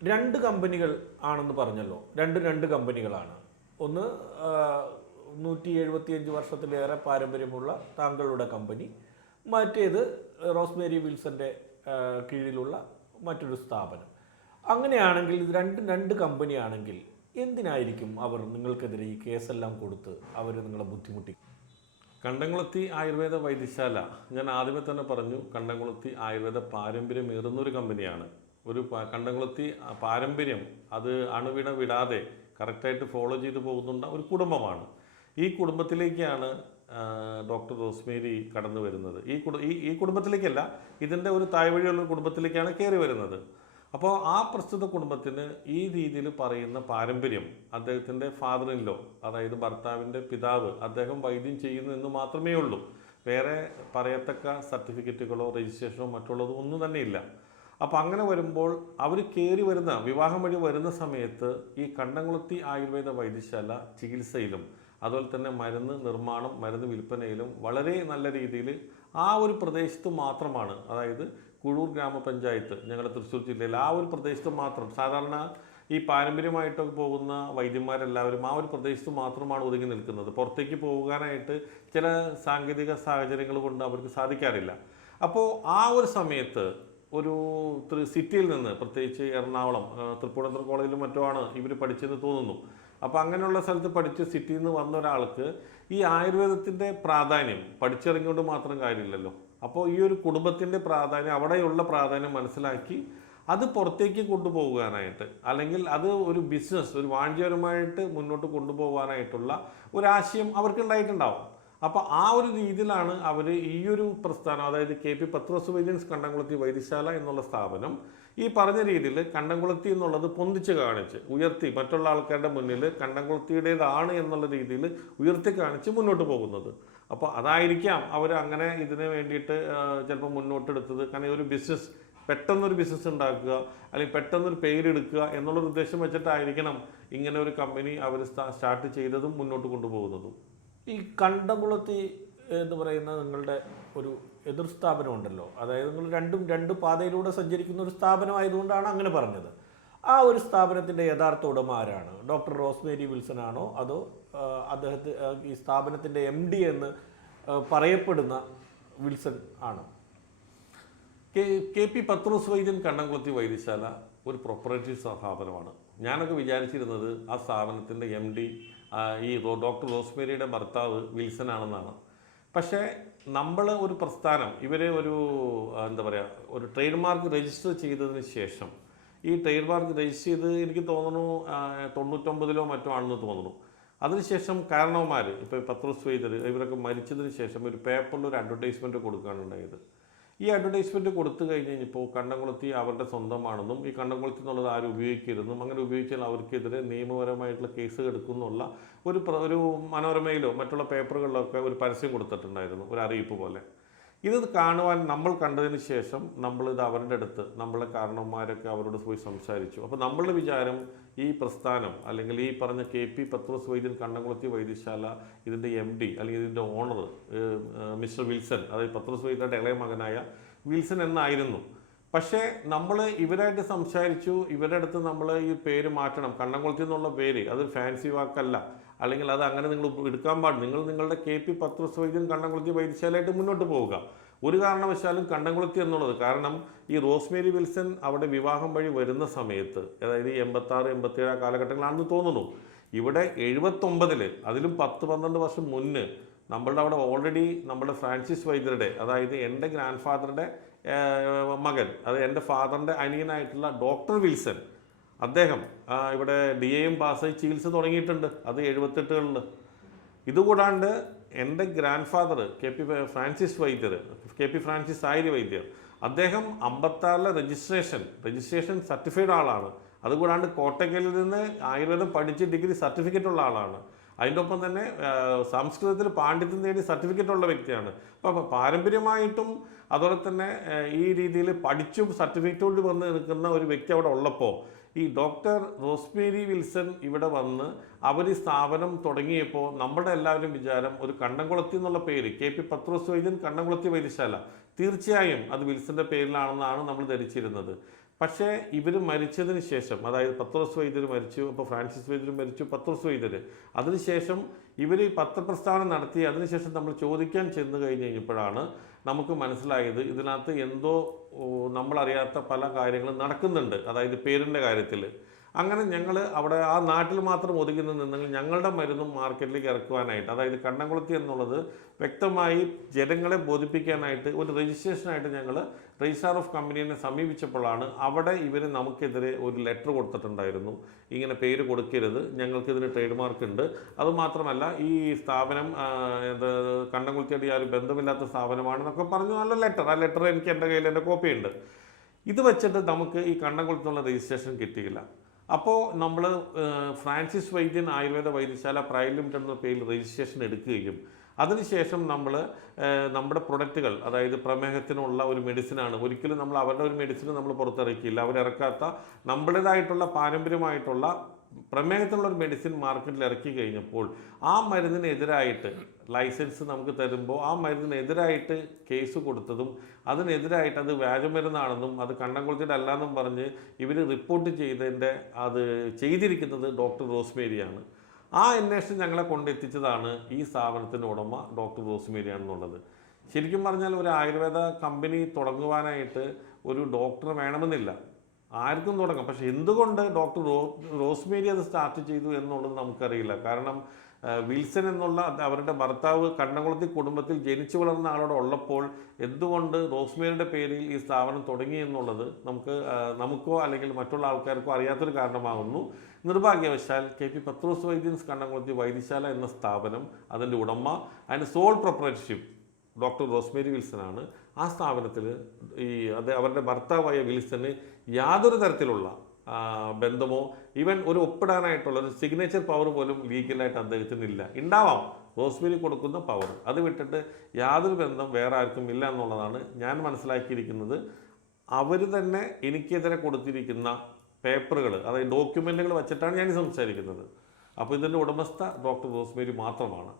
രണ്ട് കമ്പനികൾ ആണെന്ന് പറഞ്ഞല്ലോ. രണ്ട് കമ്പനികളാണ്. ഒന്ന് 175 വർഷത്തിലേറെ പാരമ്പര്യമുള്ള താങ്കളുടെ കമ്പനി, മറ്റേത് റോസ്മേരി വിൽസന്റെ കീഴിലുള്ള മറ്റൊരു സ്ഥാപനം. അങ്ങനെയാണെങ്കിൽ ഇത് രണ്ട് കമ്പനിയാണെങ്കിൽ എന്തിനായിരിക്കും അവർ നിങ്ങൾക്കെതിരെ ഈ കേസെല്ലാം കൊടുത്ത് അവർ നിങ്ങളെ ബുദ്ധിമുട്ടി? കണ്ടംകുളത്തി ആയുർവേദ വൈദ്യശാല, ഞാൻ ആദ്യമേ തന്നെ പറഞ്ഞു, കണ്ടംകുളത്തി ആയുർവേദ പാരമ്പര്യമേറുന്നൊരു കമ്പനിയാണ്. കണ്ടംകുളത്തി പാരമ്പര്യം അത് അണുവിട വിടാതെ കറക്റ്റായിട്ട് ഫോളോ ചെയ്തു പോകുന്നുണ്ട ഒരു കുടുംബമാണ്. ഈ കുടുംബത്തിലേക്കാണ് ഡോക്ടർ റോസ്മേരി കടന്നു വരുന്നത്. ഈ കുടുംബത്തിലേക്കല്ല, ഇതിൻ്റെ ഒരു തായ്വഴിയുള്ള കുടുംബത്തിലേക്കാണ് കയറി വരുന്നത്. അപ്പോൾ ആ പ്രസ്തുത കുടുംബത്തിന് ഈ രീതിയിൽ പറയുന്ന പാരമ്പര്യം, അദ്ദേഹത്തിൻ്റെ ഫാദർ ഇൻ ലോ, അതായത് ഭർത്താവിൻ്റെ പിതാവ്, അദ്ദേഹം വൈദ്യം ചെയ്യുന്നു എന്ന് മാത്രമേ ഉള്ളൂ. വേറെ പറയത്തക്ക സർട്ടിഫിക്കറ്റുകളോ രജിസ്ട്രേഷനോ മറ്റുള്ളതോ ഒന്നും തന്നെ ഇല്ല. അപ്പോൾ അങ്ങനെ വരുമ്പോൾ അവർ കയറി വരുന്ന, വിവാഹം വഴി വരുന്ന സമയത്ത് ഈ കണ്ടംകുളത്തി ആയുർവേദ വൈദ്യശാല ചികിത്സയിലും അതുപോലെ തന്നെ മരുന്ന് നിർമ്മാണം, മരുന്ന് വിൽപ്പനയിലും വളരെ നല്ല രീതിയിൽ ആ ഒരു പ്രദേശത്ത് മാത്രമാണ്, അതായത് കുഴൂർ ഗ്രാമപഞ്ചായത്ത്, ഞങ്ങളുടെ തൃശ്ശൂർ ജില്ലയിൽ ആ ഒരു പ്രദേശത്ത് മാത്രം, സാധാരണ ഈ പാരമ്പര്യമായിട്ടൊക്കെ പോകുന്ന വൈദ്യന്മാരെല്ലാവരും ആ ഒരു പ്രദേശത്ത് മാത്രമാണ് ഒതുങ്ങി നിൽക്കുന്നത്. പുറത്തേക്ക് പോകാനായിട്ട് ചില സാങ്കേതിക സാഹചര്യങ്ങൾ കൊണ്ട് അവർക്ക് സാധിക്കാറില്ല. അപ്പോൾ ആ ഒരു സമയത്ത് ഒരു സിറ്റിയിൽ നിന്ന്, പ്രത്യേകിച്ച് എറണാകുളം, തൃപ്പൂണിത്തുറ കോളേജിലും മറ്റോ ആണ് ഇവർ പഠിച്ചെന്ന് തോന്നുന്നു. അപ്പോൾ അങ്ങനെയുള്ള സ്ഥലത്ത് പഠിച്ച് സിറ്റിയിൽ നിന്ന് വന്ന ഒരാൾക്ക് ഈ ആയുർവേദത്തിൻ്റെ പ്രാധാന്യം പഠിച്ചിറങ്ങിക്കൊണ്ട് മാത്രം കാര്യമില്ലല്ലോ. അപ്പോൾ ഈ ഒരു കുടുംബത്തിൻ്റെ പ്രാധാന്യം, അവിടെയുള്ള പ്രാധാന്യം മനസ്സിലാക്കി അത് പുറത്തേക്ക് കൊണ്ടുപോകാനായിട്ട്, അല്ലെങ്കിൽ അത് ഒരു ബിസിനസ്, ഒരു വാണിജ്യപരമായിട്ട് മുന്നോട്ട് കൊണ്ടുപോകാനായിട്ടുള്ള ഒരാശയം അവർക്കുണ്ടായിട്ടുണ്ടാവും. അപ്പോൾ ആ ഒരു രീതിയിലാണ് അവർ ഈ ഒരു പ്രസ്ഥാനം, അതായത് KP പത്രോസ് വൈദ്യൻസ് കണ്ടംകുളത്തി വൈദ്യശാല എന്നുള്ള സ്ഥാപനം ഈ പറഞ്ഞ രീതിയിൽ കണ്ടംകുളത്തി എന്നുള്ളത് പൊന്തിച്ച് കാണിച്ച് ഉയർത്തി മറ്റുള്ള ആൾക്കാരുടെ മുന്നിൽ കണ്ടംകുളത്തിയുടേതാണ് എന്നുള്ള രീതിയിൽ ഉയർത്തി കാണിച്ച് മുന്നോട്ട് പോകുന്നത്. അപ്പോൾ അതായിരിക്കാം അവർ അങ്ങനെ ഇതിന് വേണ്ടിയിട്ട് ചിലപ്പോൾ മുന്നോട്ടെടുത്തത്. കാരണം ഒരു ബിസിനസ്, പെട്ടെന്നൊരു ബിസിനസ് ഉണ്ടാക്കുക അല്ലെങ്കിൽ പെട്ടെന്നൊരു പേരെടുക്കുക എന്നുള്ളൊരു ഉദ്ദേശം വെച്ചിട്ടായിരിക്കണം ഇങ്ങനെ ഒരു കമ്പനി അവർ സ്റ്റാർട്ട് ചെയ്തതും മുന്നോട്ട് കൊണ്ടുപോകുന്നതും. ഈ കണ്ടംകുളത്തി എന്ന് പറയുന്ന നിങ്ങളുടെ ഒരു എതിർ സ്ഥാപനം ഉണ്ടല്ലോ, അതായത് നിങ്ങൾ രണ്ട് പാതയിലൂടെ സഞ്ചരിക്കുന്ന ഒരു സ്ഥാപനമായതുകൊണ്ടാണ് അങ്ങനെ പറഞ്ഞത്. ആ ഒരു സ്ഥാപനത്തിൻ്റെ യഥാർത്ഥ ഉടമ ആരാണ്? ഡോക്ടർ റോസ്മേരി വിൽസൺ ആണോ, അതോ അദ്ദേഹത്തെ ഈ സ്ഥാപനത്തിൻ്റെ MD എന്ന് പറയപ്പെടുന്ന വിൽസൺ ആണോ? KP പത്രോസ് വൈദ്യൻ കണ്ടംകുളത്തി വൈദ്യശാല ഒരു പ്രൊപ്പറേറ്ററി സ്ഥാപനമാണ്. ഞാനൊക്കെ വിചാരിച്ചിരുന്നത് ആ സ്ഥാപനത്തിൻ്റെ MD ഈ ഡോക്ടർ റോസ്മേരിയുടെ ഭർത്താവ് വിൽസൺ ആണെന്നാണ്. പക്ഷേ നമ്മൾ ഒരു പ്രസ്ഥാനം, ഇവർ ഒരു എന്താ പറയുക, ഒരു ട്രേഡ് മാർക്ക് രജിസ്റ്റർ ചെയ്തതിന് ശേഷം, ഈ ട്രേഡ് മാർക്ക് രജിസ്റ്റർ ചെയ്ത് എനിക്ക് തോന്നുന്നു 99-ലോ മറ്റോ ആണെന്ന് തോന്നുന്നു. അതിനുശേഷം കാരണവന്മാർ, ഇപ്പോൾ പത്രോസ് വൈദ്യർ ഇവരൊക്കെ മരിച്ചതിന് ശേഷം ഒരു പേപ്പറിൽ ഒരു അഡ്വർടൈസ്മെൻറ്റ് കൊടുക്കാനുണ്ടായത്. ഈ അഡ്വർടൈസ്മെൻറ്റ് കൊടുത്തു കഴിഞ്ഞ് കഴിഞ്ഞപ്പോൾ കണ്ടംകുളത്തി അവരുടെ സ്വന്തമാണെന്നും ഈ കണ്ടംകുളത്തി എന്നുള്ളത് ആരും ഉപയോഗിക്കരുതെന്നും, അങ്ങനെ ഉപയോഗിച്ചാൽ അവർക്കെതിരെ നിയമപരമായിട്ടുള്ള കേസ് എടുക്കുന്നുള്ള ഒരു മനോരമയിലോ മറ്റുള്ള പേപ്പറുകളിലൊക്കെ ഒരു പരസ്യം കൊടുത്തിട്ടുണ്ടായിരുന്നു, ഒരു അറിയിപ്പ് പോലെ. ഇത് കാണുവാൻ നമ്മൾ കണ്ടതിന് ശേഷം നമ്മളിത് അവരുടെ അടുത്ത്, നമ്മളെ കാരണവന്മാരൊക്കെ അവരോട് പോയി സംസാരിച്ചു. അപ്പോൾ നമ്മളുടെ വിചാരം ഈ പ്രസ്ഥാനം, അല്ലെങ്കിൽ ഈ പറഞ്ഞ KP പത്രോസ് വൈദ്യൻ കണ്ടംകുളത്തി വൈദ്യശാല ഇതിൻ്റെ MD അല്ലെങ്കിൽ ഇതിൻ്റെ ഓണർ മിസ്റ്റർ വിൽസൺ, അതായത് പത്രോസ് വൈദ്യരുടെ ഇളയ മകനായ വിൽസൺ എന്നായിരുന്നു. പക്ഷേ നമ്മൾ ഇവരായിട്ട് സംസാരിച്ചു. ഇവരുടെ അടുത്ത് നമ്മൾ ഈ പേര് മാറ്റണം, കണ്ടംകുളത്തി എന്നുള്ള പേര് അതൊരു ഫാൻസി വാക്കല്ല, അല്ലെങ്കിൽ അത് അങ്ങനെ നിങ്ങൾ എടുക്കാൻ പാടില്ല, നിങ്ങളുടെ KP പത്രോസ് വൈദ്യൻ കണ്ടംകുളത്തി വൈദ്യശാലയായിട്ട് മുന്നോട്ട് പോവുക. ഒരു കാരണവശാലും കണ്ടംകുളത്തി എന്നുള്ളത്, കാരണം ഈ റോസ്മേരി വിൽസൺ അവിടെ വിവാഹം വഴി വരുന്ന സമയത്ത്, അതായത് 86, 87 കാലഘട്ടങ്ങളാണെന്ന് തോന്നുന്നു. ഇവിടെ 79-ൽ, അതിലും 10-12 വർഷം മുന്നേ നമ്മളുടെ അവിടെ ഓൾറെഡി നമ്മുടെ ഫ്രാൻസിസ് വൈദ്യരുടെ, അതായത് എൻ്റെ ഗ്രാൻഡ് ഫാദറുടെ മകൻ, അത് എൻ്റെ ഫാദറിൻ്റെ അനിയനായിട്ടുള്ള ഡോക്ടർ വിൽസൺ, അദ്ദേഹം ഇവിടെ DAM പാസ്സായി ചികിത്സ തുടങ്ങിയിട്ടുണ്ട്. അത് 78-കളിൽ. ഇതുകൂടാണ്ട് എൻ്റെ ഗ്രാൻഡ് ഫാദർ KP ഫ്രാൻസിസ് വൈദ്യർ, KP ഫ്രാൻസിസ് ആര്യ വൈദ്യർ, അദ്ദേഹം 56-ലെ രജിസ്ട്രേഷൻ സർട്ടിഫൈഡ് ആളാണ്. അതുകൂടാണ്ട് കോട്ടക്കലിൽ നിന്ന് ആയുർവേദം പഠിച്ച് ഡിഗ്രി സർട്ടിഫിക്കറ്റ് ഉള്ള ആളാണ്. അതിൻ്റെ ഒപ്പം തന്നെ സംസ്കൃതത്തിൽ പാണ്ഡിത്യം നേടി സർട്ടിഫിക്കറ്റ് ഉള്ള വ്യക്തിയാണ്. അപ്പോൾ പാരമ്പര്യമായിട്ടും അതുപോലെ തന്നെ ഈ രീതിയിൽ പഠിച്ചും സർട്ടിഫിക്കറ്റോട് വന്ന് നിൽക്കുന്ന ഒരു വ്യക്തി അവിടെ ഉള്ളപ്പോൾ ഈ ഡോക്ടർ റോസ്മേരി വിൽസൺ ഇവിടെ വന്ന് അവർ ഈ സ്ഥാപനം തുടങ്ങിയപ്പോൾ നമ്മുടെ എല്ലാവരും വിചാരം ഒരു കണ്ടംകുളത്തി എന്നുള്ള പേര്, KP പത്രോസ് വൈദ്യൻ കണ്ടംകുളത്തി വൈദ്യശാല, തീർച്ചയായും അത് വിൽസന്റെ പേരിലാണെന്നാണ് നമ്മൾ ധരിച്ചിരുന്നത്. പക്ഷേ ഇവർ മരിച്ചതിന് ശേഷം, അതായത് പത്രോസ് വൈദ്യർ മരിച്ചു, അപ്പോൾ ഫ്രാൻസിസ് വൈദ്യർ മരിച്ചു, പത്രോസ് വൈദ്യർ, അതിനുശേഷം ഇവർ പത്രപ്രസ്താവന നടത്തി. അതിനുശേഷം നമ്മൾ ചോദിക്കാൻ ചെന്ന് കഴിഞ്ഞപ്പോഴാണ് നമുക്ക് മനസ്സിലായത് ഇതിനകത്ത് എന്തോ നമ്മളറിയാത്ത പല കാര്യങ്ങളും നടക്കുന്നുണ്ട്, അതായത് പേരിൻ്റെ കാര്യത്തിൽ. അങ്ങനെ ഞങ്ങൾ അവിടെ ആ നാട്ടിൽ മാത്രം ഒതുങ്ങി നിന്നെങ്കിൽ ഞങ്ങളുടെ മരുന്നും മാർക്കറ്റിലേക്ക് ഇറക്കുവാനായിട്ട്, അതായത് കണ്ടംകുളത്തി എന്നുള്ളത് വ്യക്തമായി ജനങ്ങളെ ബോധിപ്പിക്കാനായിട്ട് ഒരു രജിസ്ട്രേഷനായിട്ട് ഞങ്ങൾ രജിസ്ട്രാർ ഓഫ് കമ്പനീനെ സമീപിച്ചപ്പോഴാണ് അവിടെ ഇവർ നമുക്കെതിരെ ഒരു ലെറ്റർ കൊടുത്തിട്ടുണ്ടായിരുന്നു. ഇങ്ങനെ പേര് കൊടുക്കരുത്, ഞങ്ങൾക്കിതിന് ട്രേഡ് മാർക്ക് ഉണ്ട്, അതുമാത്രമല്ല ഈ സ്ഥാപനം കണ്ടംകുളത്തിയായിട്ട് യാതൊരു ബന്ധമില്ലാത്ത സ്ഥാപനമാണെന്നൊക്കെ പറഞ്ഞു. നല്ല ലെറ്റർ, ആ ലെറ്റർ എനിക്ക് എൻ്റെ കയ്യിൽ എൻ്റെ കോപ്പിയുണ്ട്. ഇത് വെച്ചിട്ട് നമുക്ക് ഈ കണ്ടംകുളത്തിനുള്ള രജിസ്ട്രേഷൻ കിട്ടിയില്ല. അപ്പോൾ നമ്മൾ ഫ്രാൻസിസ് വൈദ്യൻ ആയുർവേദ വൈദ്യശാല പ്രൈവറ്റ് ലിമിറ്റഡ് എന്ന പേരിൽ രജിസ്ട്രേഷൻ എടുക്കുകയും അതിനുശേഷം നമ്മൾ നമ്മുടെ പ്രൊഡക്റ്റുകൾ, അതായത് പ്രമേഹത്തിനുള്ള ഒരു മെഡിസിനാണ്, ഒരിക്കലും നമ്മൾ അവരുടെ ഒരു മെഡിസിൻ നമ്മൾ പുറത്തിറക്കിയില്ല. അവരിറക്കാത്ത നമ്മുടേതായിട്ടുള്ള പാരമ്പര്യമായിട്ടുള്ള പ്രമേഹത്തിനുള്ള ഒരു മെഡിസിൻ മാർക്കറ്റിൽ ഇറക്കി കഴിഞ്ഞപ്പോൾ ആ മരുന്നിനെതിരായിട്ട് ലൈസൻസ് നമുക്ക് തരുമ്പോൾ ആ മരുന്നിനെതിരായിട്ട് കേസ് കൊടുത്തതും അതിനെതിരായിട്ട് അത് വ്യാജമരുന്നാണെന്നും അത് കണ്ടംകുളത്തിയുടെ അല്ലാന്നും പറഞ്ഞ് ഇവർ റിപ്പോർട്ട് ചെയ്തതിൻ്റെ അത് ചെയ്തിരിക്കുന്നത് ഡോക്ടർ റോസ്മേരിയാണ്. ആ അന്വേഷണം ഞങ്ങളെ കൊണ്ടെത്തിച്ചതാണ് ഈ സ്ഥാപനത്തിൻ്റെ ഉടമ ഡോക്ടർ റോസ്മേരിയാണെന്നുള്ളത്. ശരിക്കും പറഞ്ഞാൽ ഒരു ആയുർവേദ കമ്പനി തുടങ്ങുവാനായിട്ട് ഒരു ഡോക്ടർ വേണമെന്നില്ല, ആർക്കും തുടങ്ങാം. പക്ഷെ എന്തുകൊണ്ട് ഡോക്ടർ റോസ്മേരി അത് സ്റ്റാർട്ട് ചെയ്തു എന്നുള്ളത് നമുക്കറിയില്ല. കാരണം വിൽസൺ എന്നുള്ള അവരുടെ ഭർത്താവ് കണ്ടംകുളത്തി കുടുംബത്തിൽ ജനിച്ചു വളർന്ന ആളോട് ഉള്ളപ്പോൾ എന്തുകൊണ്ട് റോസ്മേരിയുടെ പേരിൽ ഈ സ്ഥാപനം തുടങ്ങി എന്നുള്ളത് നമുക്കോ അല്ലെങ്കിൽ മറ്റുള്ള ആൾക്കാർക്കോ അറിയാത്തൊരു കാരണമാകുന്നു. നിർഭാഗ്യവശാൽ KP പത്രോസ് വൈദ്യൻസ് കണ്ടംകുളത്തി വൈദ്യശാല എന്ന സ്ഥാപനം, അതിൻ്റെ ഉടമ, അതിൻ്റെ സോൾ പ്രൊപ്പറേറ്റർഷിപ്പ് ഡോക്ടർ റോസ്മേരി വിൽസനാണ്. ആ സ്ഥാപനത്തിൽ അവരുടെ ഭർത്താവായ വിൽസന് യാതൊരു തരത്തിലുള്ള ബന്ധമോ ഈവൻ ഒരു ഒപ്പിടാനായിട്ടുള്ള ഒരു സിഗ്നേച്ചർ പവർ പോലും ലീഗലായിട്ട് അദ്ദേഹത്തിന് ഇല്ല. ഉണ്ടാവാം റോസ്മേരി കൊടുക്കുന്ന പവർ, അത് വിട്ടിട്ട് യാതൊരു ബന്ധം വേറെ ആർക്കും ഇല്ല എന്നുള്ളതാണ് ഞാൻ മനസ്സിലാക്കിയിരിക്കുന്നത്. അവർ തന്നെ എനിക്കെതിരെ കൊടുത്തിരിക്കുന്ന പേപ്പറുകൾ, അതായത് ഡോക്യുമെൻറ്റുകൾ വച്ചിട്ടാണ് ഞാൻ സംസാരിക്കുന്നത്. അപ്പോൾ ഇതിൻ്റെ ഉടമസ്ഥ ഡോക്ടർ റോസ്മേരി മാത്രമാണ്.